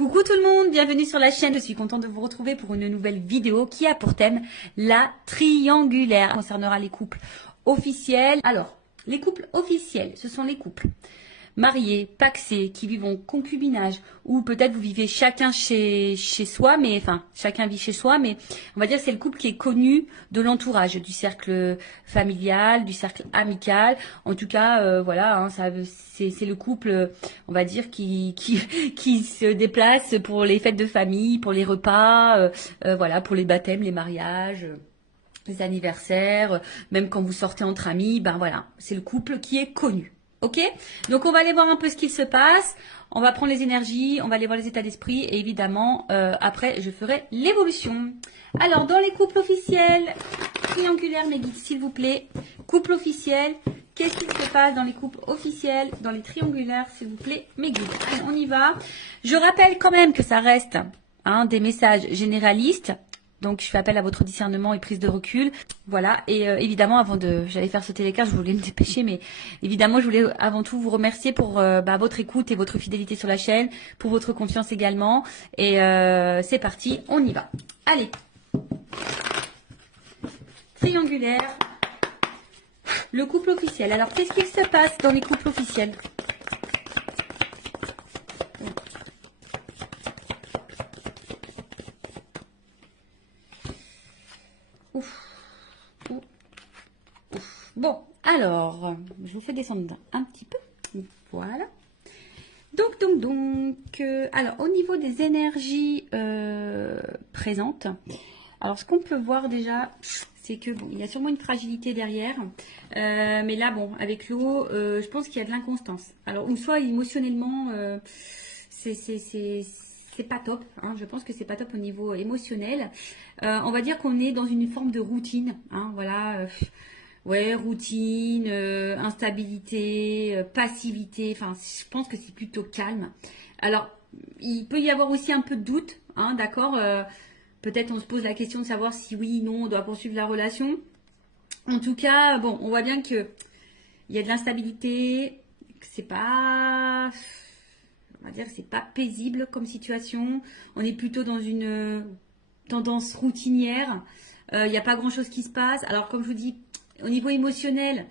Coucou tout le monde, bienvenue sur la chaîne. Je suis contente de vous retrouver pour une nouvelle vidéo qui a pour thème la triangulaire. Ça concernera les couples officiels. Alors, les couples officiels, ce sont les couples mariés, pacsés, qui vivent en concubinage, ou peut-être vous vivez chacun chez soi, mais enfin chacun vit chez soi, mais on va dire que c'est le couple qui est connu de l'entourage, du cercle familial, du cercle amical. En tout cas, voilà, hein, c'est le couple, on va dire, qui se déplace pour les fêtes de famille, pour les repas, voilà, pour les baptêmes, les mariages. Les anniversaires, même quand vous sortez entre amis, ben voilà, c'est le couple qui est connu. Ok, donc on va aller voir un peu ce qu'il se passe, on va prendre les énergies, on va aller voir les états d'esprit et évidemment après je ferai l'évolution. Alors dans les couples officiels, triangulaires mes guides s'il vous plaît, couple officiel, qu'est-ce qui se passe dans les couples officiels, dans les triangulaires s'il vous plaît mes guides. Allez, on y va. Je rappelle quand même que ça reste des messages généralistes. Donc, je fais appel à votre discernement et prise de recul. Voilà. Et évidemment, j'allais faire sauter les cartes, je voulais me dépêcher, mais évidemment, je voulais avant tout vous remercier pour votre écoute et votre fidélité sur la chaîne, pour votre confiance également. Et c'est parti, on y va. Allez. Triangulaire. Le couple officiel. Alors, qu'est-ce qu'il se passe dans les couples officiels ? Bon, alors, je vous fais descendre un petit peu. Voilà. Donc, alors, au niveau des énergies présentes, alors, ce qu'on peut voir déjà, c'est que, bon, il y a sûrement une fragilité derrière. Mais là, bon, avec l'eau, je pense qu'il y a de l'inconstance. Alors, ou soit émotionnellement, c'est pas top, hein, je pense que c'est pas top au niveau émotionnel. On va dire qu'on est dans une forme de routine, hein, voilà. Ouais, routine, instabilité, passivité, enfin, je pense que c'est plutôt calme. Alors, il peut y avoir aussi un peu de doute, hein, d'accord. Peut-être on se pose la question de savoir si oui, non, on doit poursuivre la relation. En tout cas, bon, on voit bien que il y a de l'instabilité, que c'est pas, on va dire, que c'est pas paisible comme situation. On est plutôt dans une tendance routinière. Il n'y a pas grand-chose qui se passe. Alors, comme je vous dis, au niveau émotionnel,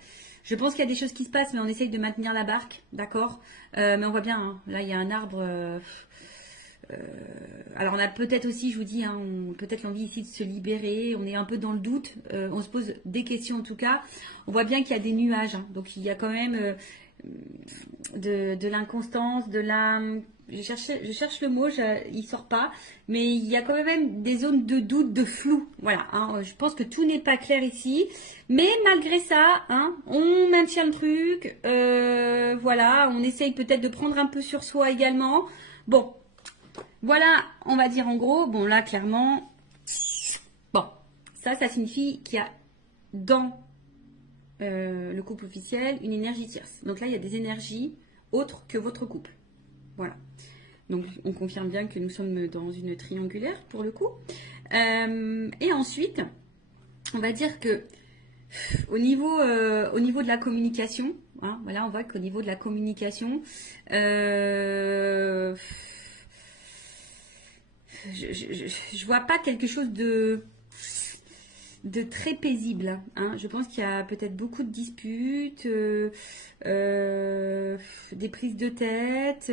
je pense qu'il y a des choses qui se passent, mais on essaye de maintenir la barque, d'accord. Mais on voit bien, hein, là, il y a un arbre. Alors, on a peut-être aussi, je vous dis, hein, peut-être l'envie ici de se libérer. On est un peu dans le doute. On se pose des questions, en tout cas. On voit bien qu'il y a des nuages. Hein, donc, il y a quand même de l'inconstance, de la... Je cherche le mot, il sort pas, mais il y a quand même des zones de doute, de flou. Voilà, hein, je pense que tout n'est pas clair ici, mais malgré ça, hein, on maintient le truc. Voilà, on essaye peut-être de prendre un peu sur soi également. Bon, voilà, on va dire en gros. Bon, là, clairement, bon, ça signifie qu'il y a dans le couple officiel une énergie tierce. Donc là, il y a des énergies autres que votre couple. Voilà. Donc, on confirme bien que nous sommes dans une triangulaire pour le coup. Et ensuite, on va dire que au niveau de la communication, hein, voilà, on voit qu'au niveau de la communication, je vois pas quelque chose de très paisible, hein. Je pense qu'il y a peut-être beaucoup de disputes, des prises de tête.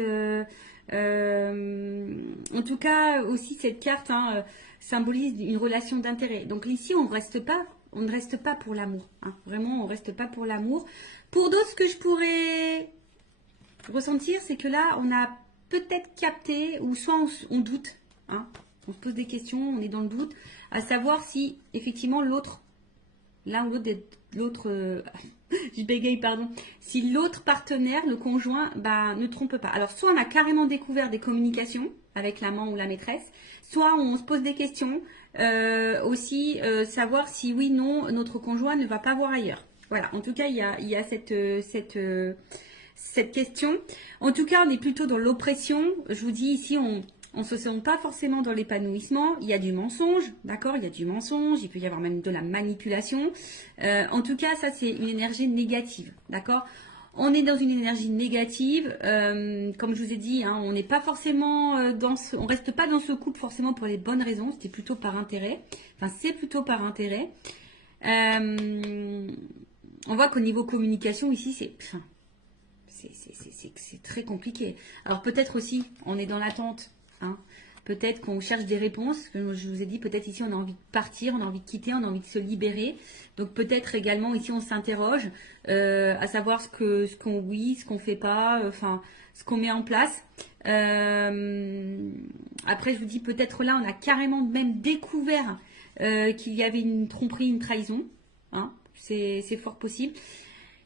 En tout cas, aussi cette carte, hein, symbolise une relation d'intérêt. Donc ici, on ne reste pas pour l'amour, hein. Vraiment, on ne reste pas pour l'amour. Pour d'autres, ce que je pourrais ressentir, c'est que là, on a peut-être capté, ou soit on doute, hein. On se pose des questions, on est dans le doute, à savoir si effectivement l'autre, l'un ou l'autre, je bégaye, pardon, si l'autre partenaire, le conjoint, ne trompe pas. Alors, soit on a carrément découvert des communications avec l'amant ou la maîtresse, soit on se pose des questions, aussi savoir si oui, non, notre conjoint ne va pas voir ailleurs. Voilà, en tout cas, il y a cette question. En tout cas, on est plutôt dans l'oppression. Je vous dis ici, on ne se sent pas forcément dans l'épanouissement. Il y a du mensonge, d'accord. Il y a du mensonge, il peut y avoir même de la manipulation. En tout cas, ça, c'est une énergie négative, d'accord. On est dans une énergie négative, comme je vous ai dit, hein, on n'est pas forcément on reste pas dans ce couple forcément pour les bonnes raisons, c'était plutôt par intérêt. Enfin, c'est plutôt par intérêt. On voit qu'au niveau communication ici, c'est très compliqué. Alors peut-être aussi, on est dans l'attente, hein. Peut-être qu'on cherche des réponses. Je vous ai dit, peut-être ici, on a envie de partir, on a envie de quitter, on a envie de se libérer. Donc peut-être également ici, on s'interroge à savoir ce qu'on fait pas, enfin, ce qu'on met en place. Après, je vous dis, peut-être là, on a carrément même découvert qu'il y avait une tromperie, une trahison. Hein, c'est fort possible.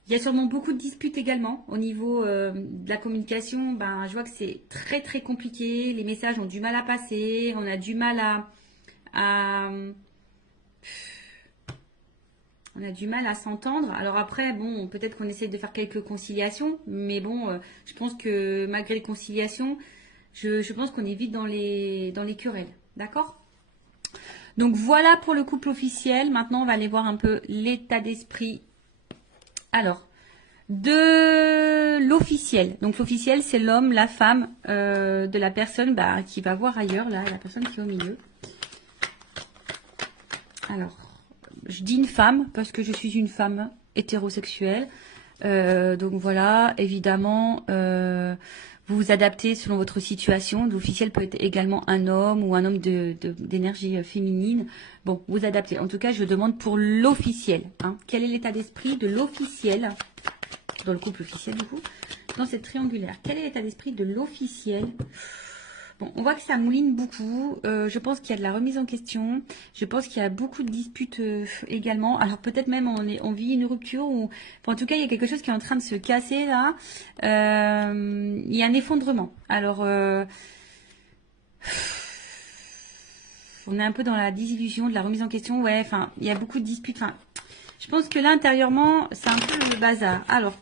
Il y a sûrement beaucoup de disputes également au niveau de la communication. Ben, je vois que c'est très très compliqué. Les messages ont du mal à passer. On a du mal on a du mal à s'entendre. Alors après, bon, peut-être qu'on essaie de faire quelques conciliations, mais bon, je pense que malgré les conciliations, je pense qu'on est vite dans les querelles. D'accord? Donc voilà pour le couple officiel. Maintenant, on va aller voir un peu l'état d'esprit. Alors, de l'officiel. Donc l'officiel, c'est l'homme, la femme de la personne qui va voir ailleurs, là, la personne qui est au milieu. Alors, je dis une femme parce que je suis une femme hétérosexuelle. Donc voilà, évidemment, vous vous adaptez selon votre situation. L'officiel peut être également un homme ou un homme d'énergie féminine. Bon, vous adaptez. En tout cas, je demande pour l'officiel. Hein. Quel est l'état d'esprit de l'officiel dans le couple officiel du coup, dans cette triangulaire? Quel est l'état d'esprit de l'officiel? Bon, on voit que ça mouline beaucoup. Je pense qu'il y a de la remise en question. Je pense qu'il y a beaucoup de disputes également. Alors peut-être même on vit une rupture ou, enfin, en tout cas, il y a quelque chose qui est en train de se casser là. Il y a un effondrement. Alors, on est un peu dans la désillusion, de la remise en question. Ouais, enfin, il y a beaucoup de disputes. Enfin, je pense que là, intérieurement, c'est un peu le bazar. Alors,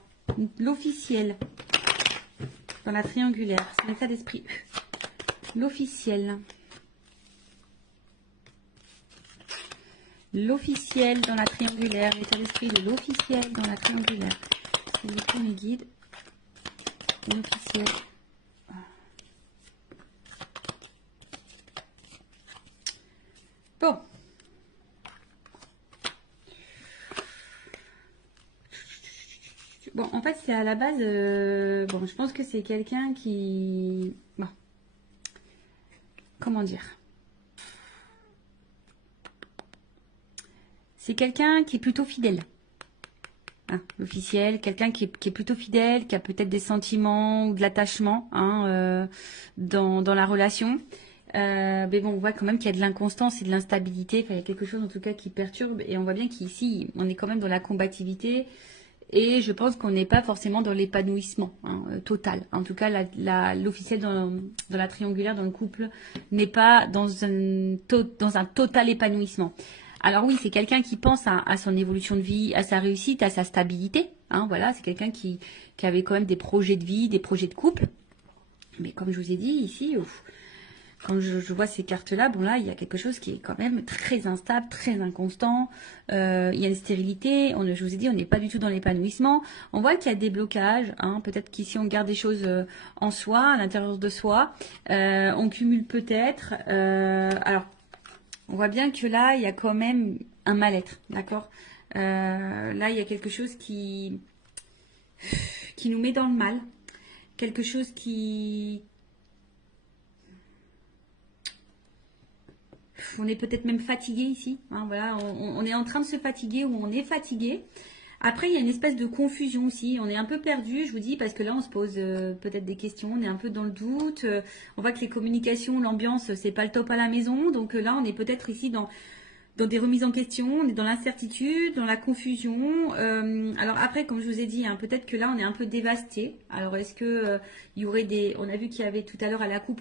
l'officiel dans la triangulaire, c'est l'état d'esprit. L'officiel. L'officiel dans la triangulaire, l'état d'esprit de l'officiel dans la triangulaire. C'est le premier guide. L'officiel. Bon. Bon, en fait, c'est à la base... bon, je pense que c'est quelqu'un qui... Bon. Comment dire? C'est quelqu'un qui est plutôt fidèle. Hein, l'officiel, quelqu'un qui est plutôt fidèle, qui a peut-être des sentiments ou de l'attachement hein, dans la relation. Mais bon, on voit quand même qu'il y a de l'inconstance et de l'instabilité. Enfin, il y a quelque chose en tout cas qui perturbe. Et on voit bien qu'ici, on est quand même dans la combativité. Et je pense qu'on n'est pas forcément dans l'épanouissement hein, total. En tout cas, l'officiel dans la triangulaire, dans le couple, n'est pas dans un total épanouissement. Alors oui, c'est quelqu'un qui pense à son évolution de vie, à sa réussite, à sa stabilité. Hein, voilà, c'est quelqu'un qui avait quand même des projets de vie, des projets de couple. Mais comme je vous ai dit ici, quand je vois ces cartes-là, bon là, il y a quelque chose qui est quand même très instable, très inconstant. Il y a une stérilité. Je vous ai dit, on n'est pas du tout dans l'épanouissement. On voit qu'il y a des blocages. Hein, peut-être qu'ici, on garde des choses en soi, à l'intérieur de soi. On cumule peut-être. Alors, on voit bien que là, il y a quand même un mal-être. D'accord. Là, il y a quelque chose qui nous met dans le mal. Quelque chose qui... On est peut-être même fatigué ici. Hein, voilà, on est en train de se fatiguer ou on est fatigué. Après, il y a une espèce de confusion aussi. On est un peu perdu, je vous dis, parce que là, on se pose peut-être des questions. On est un peu dans le doute. On voit que les communications, l'ambiance, c'est pas le top à la maison. Donc là, on est peut-être ici dans des remises en question. On est dans l'incertitude, dans la confusion. Alors après, comme je vous ai dit, hein, peut-être que là, on est un peu dévasté. Alors, est-ce que il y aurait des... On a vu qu'il y avait tout à l'heure à la coupe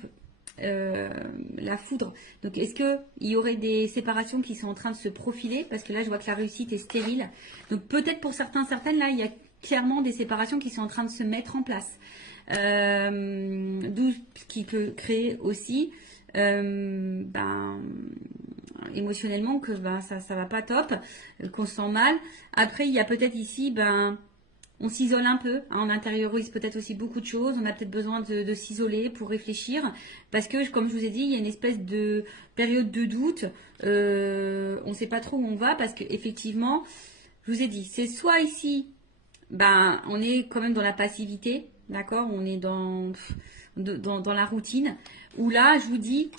la foudre. Donc, est-ce qu'il y aurait des séparations qui sont en train de se profiler? Parce que là, je vois que la réussite est stérile. Donc, peut-être pour certaines, là, il y a clairement des séparations qui sont en train de se mettre en place. D'où ce qui peut créer aussi émotionnellement que ça va pas top, qu'on se sent mal. Après, il y a peut-être ici on s'isole un peu, hein, on intériorise peut-être aussi beaucoup de choses, on a peut-être besoin de s'isoler pour réfléchir, parce que comme je vous ai dit, il y a une espèce de période de doute, on ne sait pas trop où on va, parce que effectivement, je vous ai dit, c'est soit ici, ben, on est quand même dans la passivité, d'accord, on est dans la routine, où là, je vous dis,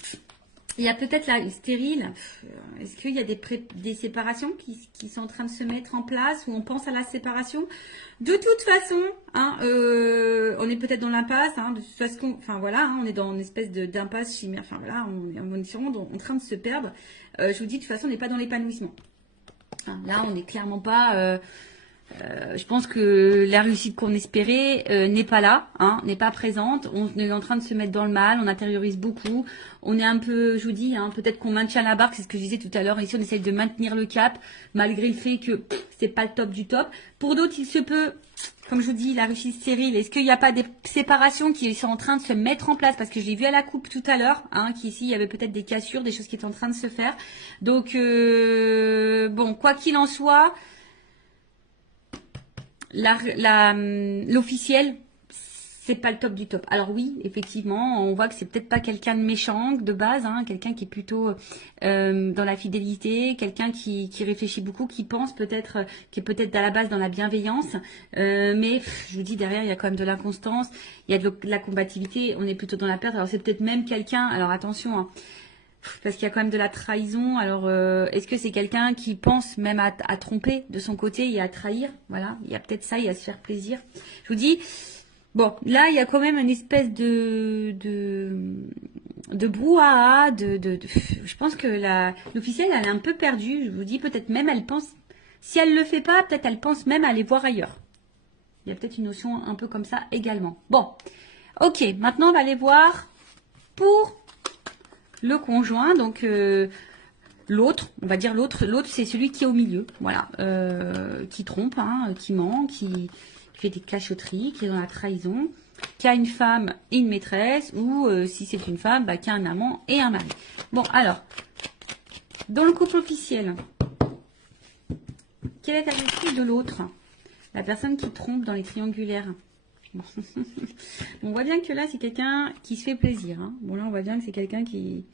il y a peut-être la stérile. Est-ce qu'il y a des séparations qui sont en train de se mettre en place ou on pense à la séparation? De toute façon, hein, on est peut-être dans l'impasse. Hein, de toute façon, enfin voilà, hein, on est dans une espèce d'impasse chimère. Enfin voilà, on est sûrement en train de se perdre. Je vous dis, de toute façon, on n'est pas dans l'épanouissement. Hein, là, on n'est clairement pas. Je pense que la réussite qu'on espérait n'est pas là, hein, n'est pas présente. On est en train de se mettre dans le mal, on intériorise beaucoup. On est un peu, je vous dis, hein, peut-être qu'on maintient la barque, c'est ce que je disais tout à l'heure. Ici, on essaye de maintenir le cap, malgré le fait que c'est pas le top du top. Pour d'autres, il se peut, comme je vous dis, la réussite stérile. Est-ce qu'il n'y a pas des séparations qui sont en train de se mettre en place? Parce que je l'ai vu à la coupe tout à l'heure, hein, qu'ici, il y avait peut-être des cassures, des choses qui étaient en train de se faire. Donc, bon, quoi qu'il en soit, l'officiel, c'est pas le top du top. Alors oui, effectivement, on voit que c'est peut-être pas quelqu'un de méchant de base, hein, quelqu'un qui est plutôt dans la fidélité, quelqu'un qui réfléchit beaucoup, qui pense peut-être, qui est peut-être à la base dans la bienveillance, mais je vous dis derrière il y a quand même de l'inconstance, il y a de la combativité, on est plutôt dans la perte. Alors c'est peut-être même quelqu'un, alors attention, hein, parce qu'il y a quand même de la trahison. Alors, est-ce que c'est quelqu'un qui pense même à tromper de son côté et à trahir? Voilà, il y a peut-être ça, il y a se faire plaisir. Je vous dis, bon, là, il y a quand même une espèce de brouhaha, je pense que l'officielle, elle est un peu perdue. Je vous dis, peut-être même, elle pense, si elle le fait pas, peut-être elle pense même à aller voir ailleurs. Il y a peut-être une notion un peu comme ça également. Bon, ok, maintenant, on va aller voir pour le conjoint, donc l'autre, on va dire l'autre c'est celui qui est au milieu, voilà, qui trompe, hein, qui ment, qui fait des cachotteries, qui est dans la trahison, qui a une femme et une maîtresse, ou si c'est une femme, bah, qui a un amant et un mari. Bon, alors, dans le couple officiel, quel est l'esprit de l'autre? La personne qui trompe dans les triangulaires. Bon. On voit bien que là, c'est quelqu'un qui se fait plaisir. Hein. Bon, là, on voit bien que c'est quelqu'un qui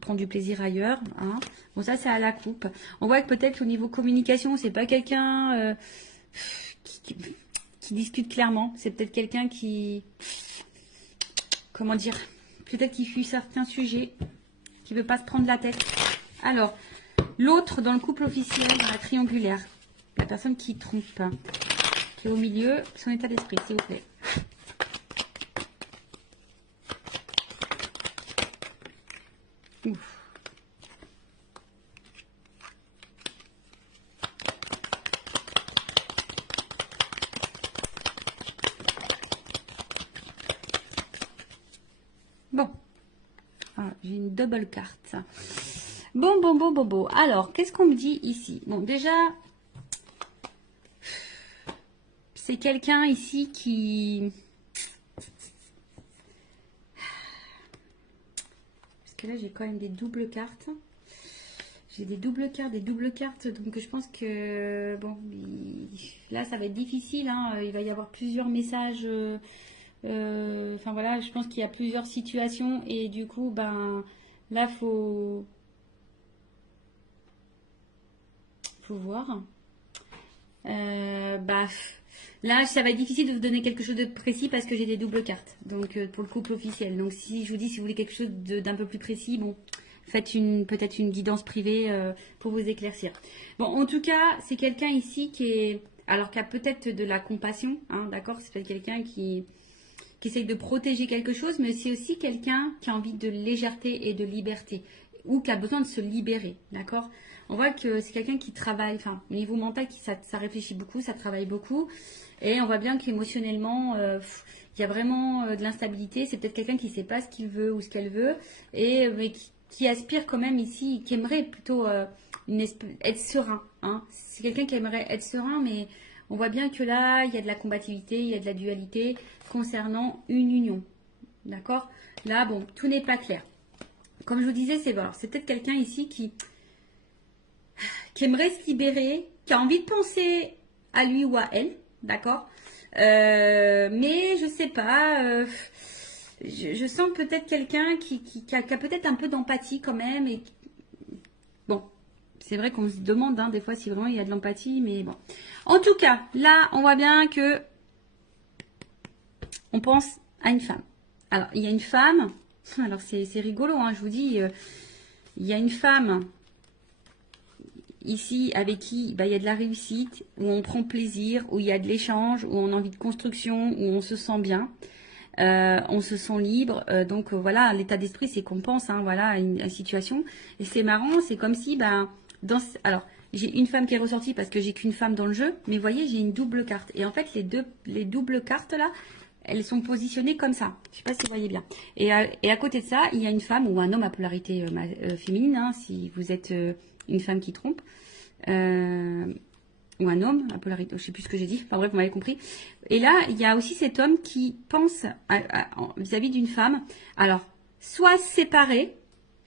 prend du plaisir ailleurs. Hein. Bon, ça, c'est à la coupe. On voit que peut-être au niveau communication, c'est pas quelqu'un qui discute clairement. C'est peut-être quelqu'un qui... Comment dire? Peut-être qui fuit certains sujets, qui veut pas se prendre la tête. Alors, l'autre dans le couple officiel, dans la triangulaire. La personne qui trompe, qui est au milieu, son état d'esprit, s'il vous plaît. Ouf. Bon. Ah, j'ai une double carte. Bon. Alors, qu'est-ce qu'on me dit ici? Bon, déjà, c'est quelqu'un ici qui... Parce que là, j'ai quand même des doubles cartes. J'ai des doubles cartes. Donc, je pense que... Bon, là, ça va être difficile. Hein. Il va y avoir plusieurs messages... Enfin, voilà, je pense qu'il y a plusieurs situations. Et du coup, ben... Là, faut voir. Bah... Là, ça va être difficile de vous donner quelque chose de précis parce que j'ai des doubles cartes. Donc, pour le couple officiel. Donc, si je vous dis, si vous voulez quelque chose d'un peu plus précis, bon, faites peut-être une guidance privée pour vous éclaircir. Bon, en tout cas, c'est quelqu'un ici qui a peut-être de la compassion, hein, d'accord? C'est peut-être quelqu'un qui essaye de protéger quelque chose, mais c'est aussi quelqu'un qui a envie de légèreté et de liberté, ou qui a besoin de se libérer, d'accord? On voit que c'est quelqu'un qui travaille, enfin, au niveau mental, ça réfléchit beaucoup, ça travaille beaucoup, et on voit bien qu'émotionnellement, il y a vraiment de l'instabilité. C'est peut-être quelqu'un qui ne sait pas ce qu'il veut ou ce qu'elle veut, mais qui aspire quand même ici, qui aimerait plutôt être serein, hein? C'est quelqu'un qui aimerait être serein, mais on voit bien que là, il y a de la combativité, il y a de la dualité concernant une union. D'accord? Là, bon, tout n'est pas clair. Comme je vous disais, c'est peut-être quelqu'un ici qui aimerait se libérer, qui a envie de penser à lui ou à elle, d'accord. Mais je sais pas, je sens peut-être quelqu'un qui a peut-être un peu d'empathie quand même. Et bon, c'est vrai qu'on se demande des fois si vraiment il y a de l'empathie, mais bon. En tout cas, là, on voit bien que on pense à une femme. Alors, il y a une femme, alors c'est rigolo, je vous dis, il y a une femme ici avec qui il y a de la réussite, où on prend plaisir, où il y a de l'échange, où on a envie de construction, où on se sent bien, on se sent libre. Donc voilà, l'état d'esprit c'est qu'on pense voilà, à une situation. Et c'est marrant, c'est comme si, alors j'ai une femme qui est ressortie parce que j'ai qu'une femme dans le jeu, mais vous voyez, j'ai une double carte. Et en fait, les doubles cartes là, elles sont positionnées comme ça. Je sais pas si vous voyez bien. Et à côté de ça, il y a une femme ou un homme à polarité féminine, si vous êtes une femme qui trompe, ou un homme à polarité, je sais plus ce que j'ai dit. Enfin bref, vous m'avez compris. Et là, il y a aussi cet homme qui pense vis-à-vis d'une femme. Alors, soit séparé.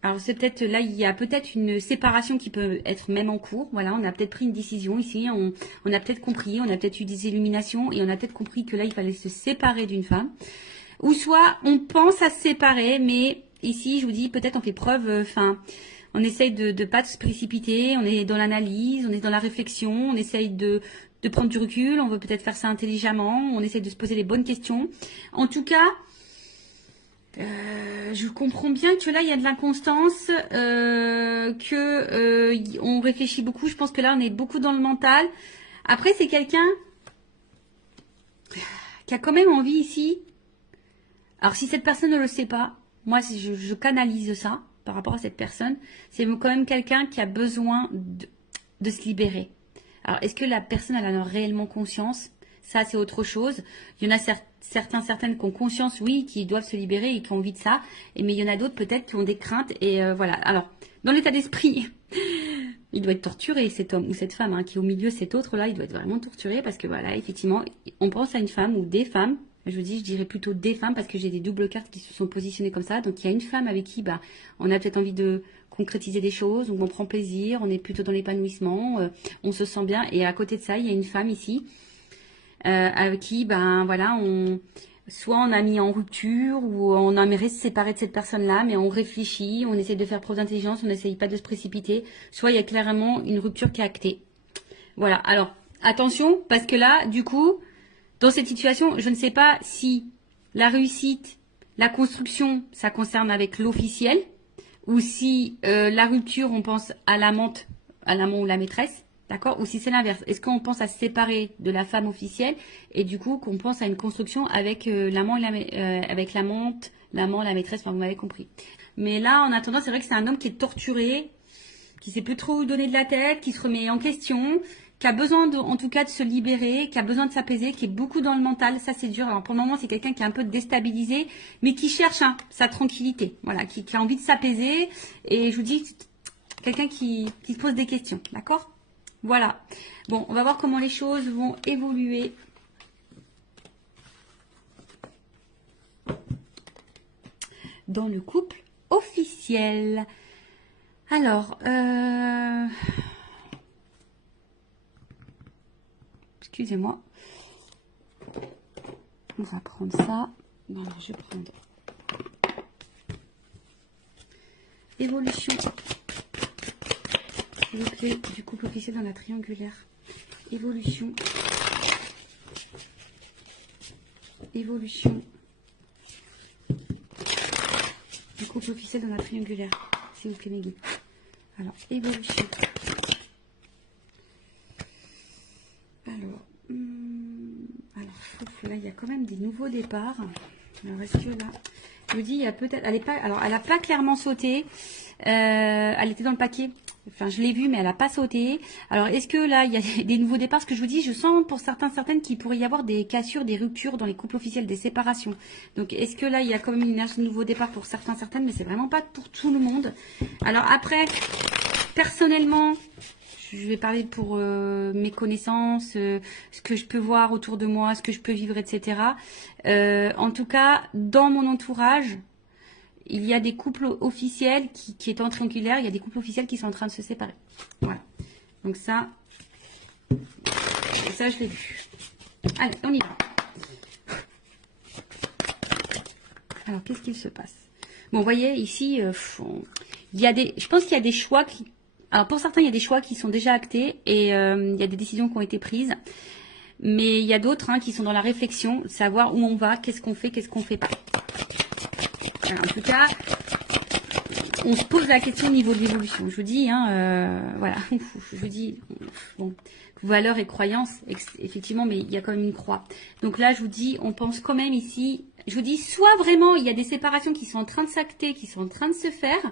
Alors c'est peut-être là, il y a peut-être une séparation qui peut être même en cours. Voilà, on a peut-être pris une décision ici, on a peut-être compris, on a peut-être eu des illuminations et on a peut-être compris que là, il fallait se séparer d'une femme. Ou soit on pense à se séparer, mais ici, je vous dis, peut-être on fait preuve, on essaye de pas se précipiter, on est dans l'analyse, on est dans la réflexion, on essaye de prendre du recul, on veut peut-être faire ça intelligemment, on essaye de se poser les bonnes questions. En tout cas, je comprends bien que là il y a de l'inconstance, on réfléchit beaucoup. Je pense que là on est beaucoup dans le mental. Après c'est quelqu'un qui a quand même envie ici. Alors si cette personne ne le sait pas, moi je canalise ça par rapport à cette personne. C'est quand même quelqu'un qui a besoin de se libérer. Alors est-ce que la personne elle en a réellement conscience? Ça, c'est autre chose. Il y en a certaines qui ont conscience, oui, qui doivent se libérer et qui ont envie de ça. Mais il y en a d'autres peut-être qui ont des craintes. Et voilà. Alors, dans l'état d'esprit, il doit être torturé, cet homme ou cette femme qui est au milieu, cet autre-là, il doit être vraiment torturé parce que voilà, effectivement, on pense à une femme ou des femmes. Je dirais plutôt des femmes parce que j'ai des doubles cartes qui se sont positionnées comme ça. Donc, il y a une femme avec qui on a peut-être envie de concrétiser des choses, où on prend plaisir, on est plutôt dans l'épanouissement, on se sent bien. Et à côté de ça, il y a une femme ici. Avec qui, voilà, soit on a mis en rupture ou on aimerait se séparer de cette personne-là, mais on réfléchit, on essaie de faire preuve d'intelligence, on n'essaye pas de se précipiter. Soit il y a clairement une rupture qui est actée. Voilà. Alors attention, parce que là, du coup, dans cette situation, je ne sais pas si la réussite, la construction, ça concerne avec l'officiel, ou si la rupture, on pense à l'amant ou la maîtresse. D'accord? Ou si c'est l'inverse. Est-ce qu'on pense à se séparer de la femme officielle et du coup qu'on pense à une construction avec l'amant, avec l'amante, l'amant, la maîtresse, enfin vous m'avez compris. Mais là, en attendant, c'est vrai que c'est un homme qui est torturé, qui sait plus trop où donner de la tête, qui se remet en question, qui a besoin en tout cas de se libérer, qui a besoin de s'apaiser, qui est beaucoup dans le mental. Ça, c'est dur. Alors pour le moment, c'est quelqu'un qui est un peu déstabilisé, mais qui cherche sa tranquillité. Voilà, qui a envie de s'apaiser. Et je vous dis, quelqu'un qui se pose des questions. D'accord? Voilà. Bon, on va voir comment les choses vont évoluer. Dans le couple officiel. Alors, excusez-moi. On va prendre ça. Non, je vais prendre évolution. S'il vous plaît, du couple officiel dans la triangulaire. Évolution. Évolution. Du couple officiel dans la triangulaire. S'il vous plaît, mes guides. Alors, évolution. Alors, là, il y a quand même des nouveaux départs. Alors, est-ce que là... Je vous dis, il y a peut-être... Elle n'a pas clairement sauté. Elle était dans le paquet. Enfin, je l'ai vue, mais elle n'a pas sauté. Alors, est-ce que là, il y a des nouveaux départs? Ce que je vous dis, je sens pour certaines qu'il pourrait y avoir des cassures, des ruptures dans les couples officiels, des séparations. Donc, est-ce que là, il y a quand même une énergie de nouveau départ pour certaines, mais c'est vraiment pas pour tout le monde. Alors, après, personnellement, je vais parler pour mes connaissances, ce que je peux voir autour de moi, ce que je peux vivre, etc. En tout cas, dans mon entourage, il y a des couples officiels qui étant triangulaires, il y a des couples officiels qui sont en train de se séparer. Voilà. Donc ça je l'ai vu. Allez, on y va. Alors, qu'est-ce qu'il se passe? Bon, vous voyez, ici, il y a je pense qu'il y a des choix qui... Alors, pour certains, il y a des choix qui sont déjà actés et il y a des décisions qui ont été prises. Mais il y a d'autres qui sont dans la réflexion, savoir où on va, qu'est-ce qu'on fait pas. Alors, en tout cas, on se pose la question au niveau de l'évolution. Je vous dis, voilà, je vous dis, bon, valeurs et croyances, effectivement, mais il y a quand même une croix. Donc là, je vous dis, on pense quand même ici, je vous dis, soit vraiment, il y a des séparations qui sont en train de s'acter, qui sont en train de se faire.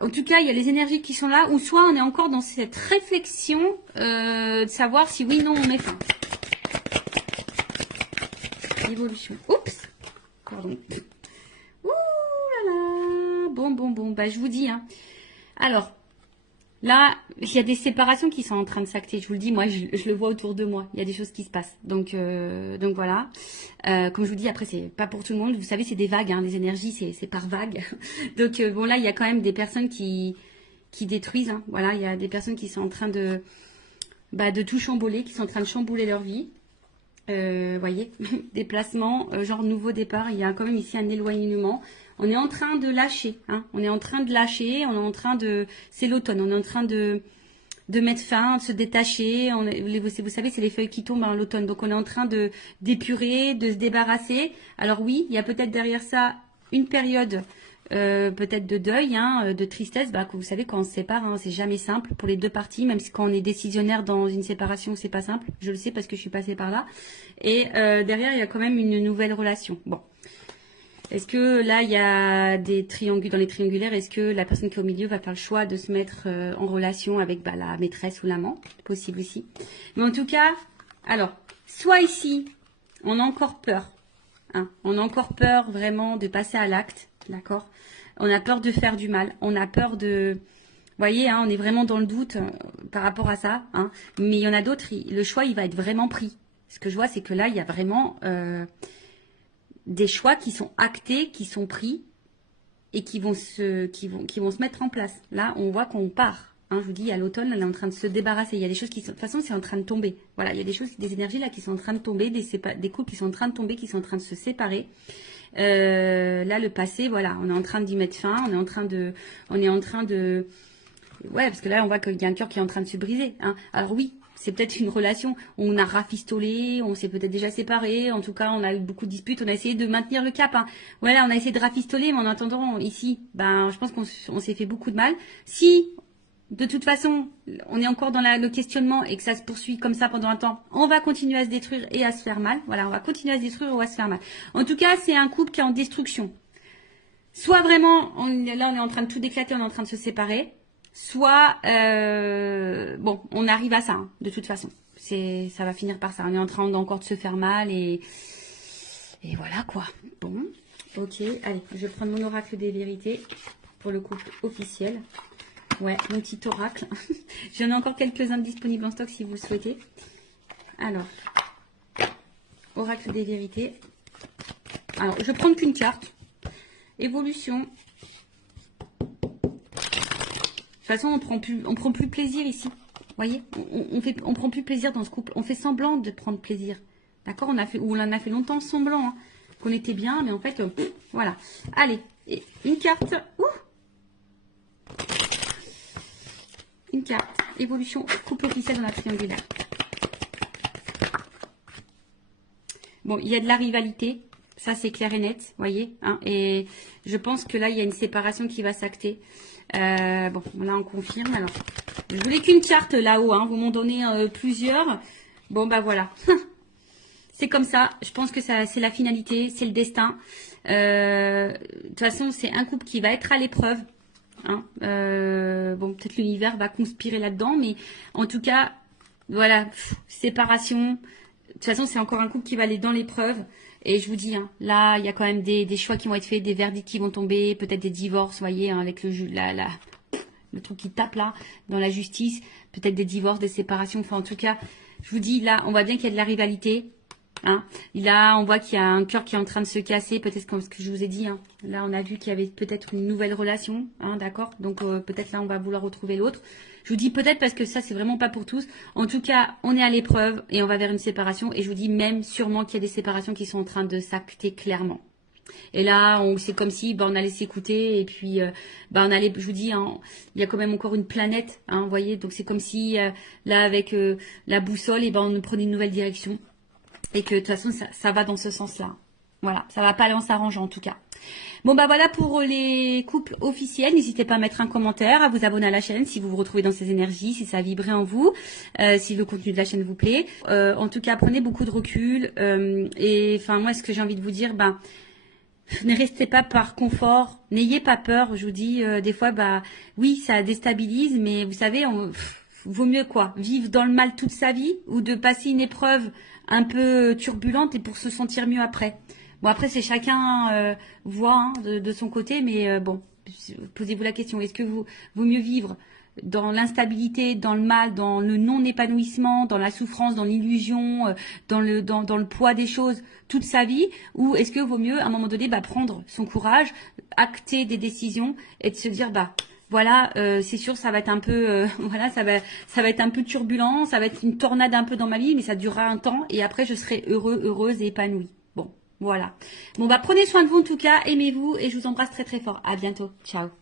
En tout cas, il y a les énergies qui sont là, ou soit on est encore dans cette réflexion de savoir si oui, non, on met fin. Évolution. Oups. Pardon. Ouh là là. Bon. Bah, je vous dis. Alors, là, il y a des séparations qui sont en train de s'acter. Je vous le dis, moi, je le vois autour de moi. Il y a des choses qui se passent. Donc voilà. Comme je vous dis, après, c'est pas pour tout le monde. Vous savez, c'est des vagues. Les énergies, c'est par vagues. Donc, bon, là, il y a quand même des personnes qui détruisent. Voilà, il y a des personnes qui sont en train de tout chambouler, qui sont en train de chambouler leur vie. Voyez, déplacement, genre nouveau départ. Il y a quand même ici un éloignement. On est en train de lâcher, on est en train de lâcher, on est en train de... C'est l'automne, on est en train de mettre fin, de se détacher. Vous savez, c'est les feuilles qui tombent l'automne. Donc, on est en train d'épurer, de se débarrasser. Alors oui, il y a peut-être derrière ça une période peut-être de deuil, de tristesse. Que vous savez, quand on se sépare, c'est jamais simple pour les deux parties. Même si quand on est décisionnaire dans une séparation, c'est pas simple. Je le sais parce que je suis passée par là. Et derrière, il y a quand même une nouvelle relation. Bon. Est-ce que là, il y a des triangulaires, dans les triangulaires, est-ce que la personne qui est au milieu va faire le choix de se mettre en relation avec la maîtresse ou l'amant? Possible aussi. Mais en tout cas, alors, soit ici, on a encore peur. On a encore peur vraiment de passer à l'acte, d'accord? On a peur de faire du mal. On a peur de... Vous voyez, on est vraiment dans le doute par rapport à ça. Mais il y en a d'autres, le choix, il va être vraiment pris. Ce que je vois, c'est que là, il y a vraiment... des choix qui sont actés, qui sont pris et qui vont se mettre en place. Là, on voit qu'on part. Je vous dis, à l'automne, elle est en train de se débarrasser. Il y a des choses qui sont... De toute façon, c'est en train de tomber. Voilà, il y a des choses, des énergies là qui sont en train de tomber, des couples qui sont en train de tomber, qui sont en train de se séparer. Là, le passé, voilà, on est en train d'y mettre fin. On est en train de... Ouais, parce que là, on voit qu'il y a un cœur qui est en train de se briser. Alors oui, c'est peut-être une relation où on a rafistolé, on s'est peut-être déjà séparés, en tout cas on a eu beaucoup de disputes, on a essayé de maintenir le cap. Voilà, on a essayé de rafistoler, mais en attendant ici, je pense qu'on s'est fait beaucoup de mal. Si, de toute façon, on est encore dans le questionnement et que ça se poursuit comme ça pendant un temps, on va continuer à se détruire et à se faire mal. Voilà, on va continuer à se détruire ou à se faire mal. En tout cas, c'est un couple qui est en destruction. Soit vraiment, là on est en train de tout éclater, on est en train de se séparer. Soit, bon, on arrive à ça, de toute façon. Ça va finir par ça. On est en train encore de se faire mal et voilà quoi. Bon, ok. Allez, je vais prendre mon oracle des vérités pour le couple officiel. Ouais, mon petit oracle. J'en ai encore quelques-uns disponibles en stock si vous le souhaitez. Alors, oracle des vérités. Alors, je vais prendre qu'une carte. Évolution. De toute façon, on prend plus plaisir ici. Vous voyez, on prend plus plaisir dans ce couple. On fait semblant de prendre plaisir. D'accord? On en a fait longtemps semblant qu'on était bien, mais en fait, voilà. Allez, et une carte. Une carte. Évolution couple officiel dans la triangulaire. Bon, il y a de la rivalité. Ça, c'est clair et net, vous voyez. Et je pense que là, il y a une séparation qui va s'acter. Bon, là, on confirme. Alors, je voulais qu'une carte là-haut. Vous m'en donnez plusieurs. Bon, voilà. C'est comme ça. Je pense que c'est la finalité. C'est le destin. De toute façon, c'est un couple qui va être à l'épreuve. Bon, peut-être l'univers va conspirer là-dedans. Mais en tout cas, voilà. Séparation. De toute façon, c'est encore un couple qui va aller dans l'épreuve. Et je vous dis, là, il y a quand même des choix qui vont être faits, des verdicts qui vont tomber, peut-être des divorces, vous voyez, avec le truc qui tape là, dans la justice, peut-être des divorces, des séparations. Enfin, en tout cas, je vous dis, là, on voit bien qu'il y a de la rivalité. Hein. Là, on voit qu'il y a un cœur qui est en train de se casser, peut-être comme ce que je vous ai dit. Hein. Là, on a vu qu'il y avait peut-être une nouvelle relation, hein, d'accord. Donc, peut-être là, on va vouloir retrouver l'autre. Je vous dis peut-être parce que ça, c'est vraiment pas pour tous. En tout cas, on est à l'épreuve et on va vers une séparation. Et je vous dis même sûrement qu'il y a des séparations qui sont en train de s'acter clairement. Et là, c'est comme si on allait s'écouter et puis on allait, je vous dis, hein, il y a quand même encore une planète, hein, vous voyez. Donc, c'est comme si là, avec la boussole, et on prenait une nouvelle direction. Et que de toute façon, ça va dans ce sens-là. Voilà, ça va pas aller en s'arrangeant en tout cas. Bon voilà pour les couples officiels. N'hésitez pas à mettre un commentaire, à vous abonner à la chaîne si vous vous retrouvez dans ces énergies, si ça a vibré en vous, si le contenu de la chaîne vous plaît. En tout cas, prenez beaucoup de recul. Et enfin, moi, ce que j'ai envie de vous dire, ne restez pas par confort, n'ayez pas peur. Je vous dis, des fois, oui, ça déstabilise, mais vous savez, vaut mieux quoi, vivre dans le mal toute sa vie ou de passer une épreuve un peu turbulente et pour se sentir mieux après. Bon, après, c'est chacun voit hein, de son côté, mais bon, posez-vous la question, est-ce que vaut mieux vivre dans l'instabilité, dans le mal, dans le non-épanouissement, dans la souffrance, dans l'illusion, dans le poids des choses toute sa vie, ou est-ce que vaut mieux à un moment donné prendre son courage, acter des décisions et de se dire voilà, c'est sûr, ça va être un peu, voilà, ça va être un peu turbulent, ça va être une tornade un peu dans ma vie, mais ça durera un temps et après je serai heureuse et épanouie. Bon, voilà. Bon, prenez soin de vous en tout cas, aimez-vous et je vous embrasse très très fort. À bientôt. Ciao.